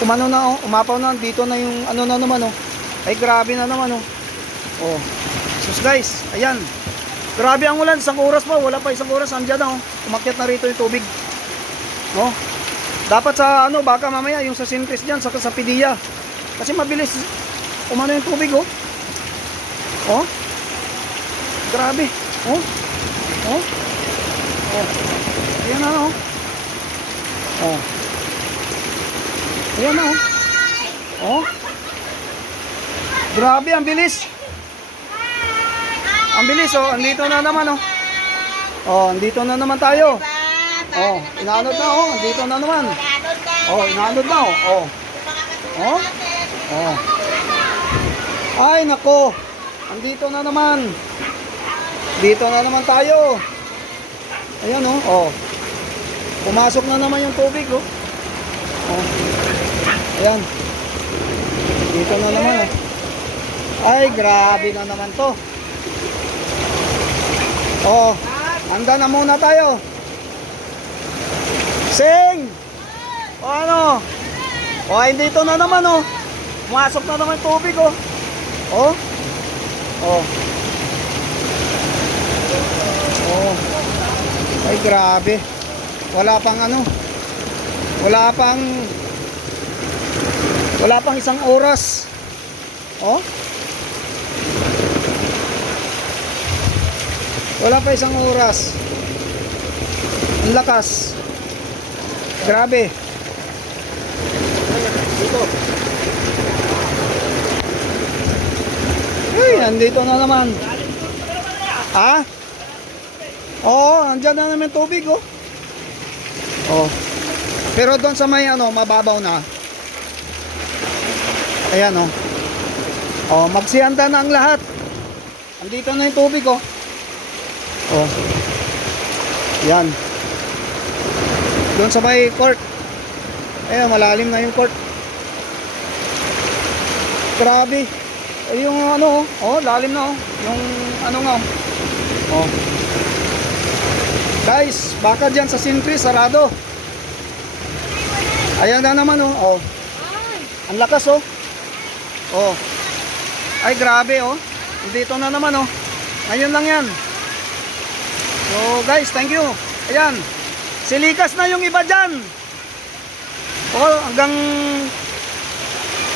umano na oh, umapaw na dito na yung ano na naman oh. Ay grabe na naman oh. Oh. Sus guys, ayan. Grabe ang ulan, isang oras pa, wala pa isang oras, andyan na oh. Umakyat na rito yung tubig. No? Dapat sa ano, baka mamaya yung sa Sincris diyan, saka sa Pidia. Kasi mabilis umano yung tubig oh. Oh. Grabe. Oh. Oh. Oh. Ayan na oh. Oh. Ayan na oh. Oh. Grabe, ang bilis. Ang bilis oh, andito na naman oh. Oh, andito na naman tayo. Oh, inaanod na oh, andito na naman. Oh, inaanod na oh. Oh. Oh. Oh. Ay, nako. Andito na naman. Dito na naman tayo. Ayan oh. Oh. Pumasok na naman yung tubig oh. Oh. Ayan. Dito na naman oh. Ay, grabe na naman to. Oh, handa na muna tayo. Sing! O ano? O, ay, dito na naman oh. Pumasok na naman tubig oh. Oh. Oh. Oh. Ay, grabe. Wala pang ano. Wala pang wala pang isang oras. Oh. Wala pa isang oras. Ang lakas. Grabe. Dito. Uy, andito na naman. Ha? Oo, andyan na naman tubig, oh. Oh. Pero doon sa may ano, mababaw na. Ayan, oh. Oh, magsihanda na ang lahat. Andito na yung tubig, oh. Oh. Yan. Doon sa may court. Ayan, malalim na yung court. Grabe. Eh, yung ano, oh, lalim na, oh. Yung ano nga, oh. Guys, baka dyan sa Sintri, sarado. Ayan na naman, oh. oh. Ang lakas, oh. Oh. Ay, grabe, oh. Dito na naman, oh. Ngayon lang yan. So, guys, thank you. Ayan. Silikas na yung iba dyan. Oh, hanggang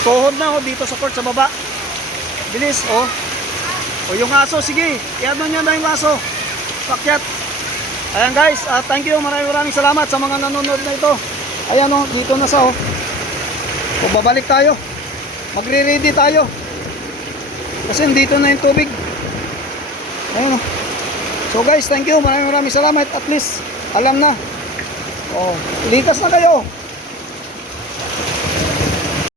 tuhod na, oh, dito sa court, sa baba. Bilis, oh. O yung aso, sige. I-ano nyo na yung aso. Pakyat. Ayan guys, ah, thank you. Maraming maraming salamat sa mga nanonood na ito. Ayan oh, dito na sa oh. O babalik tayo. Magre-ready tayo. Kasi dito na yung tubig. Ayan oh. So guys, thank you. Maraming maraming salamat. At least, alam na. Oh, likas na kayo.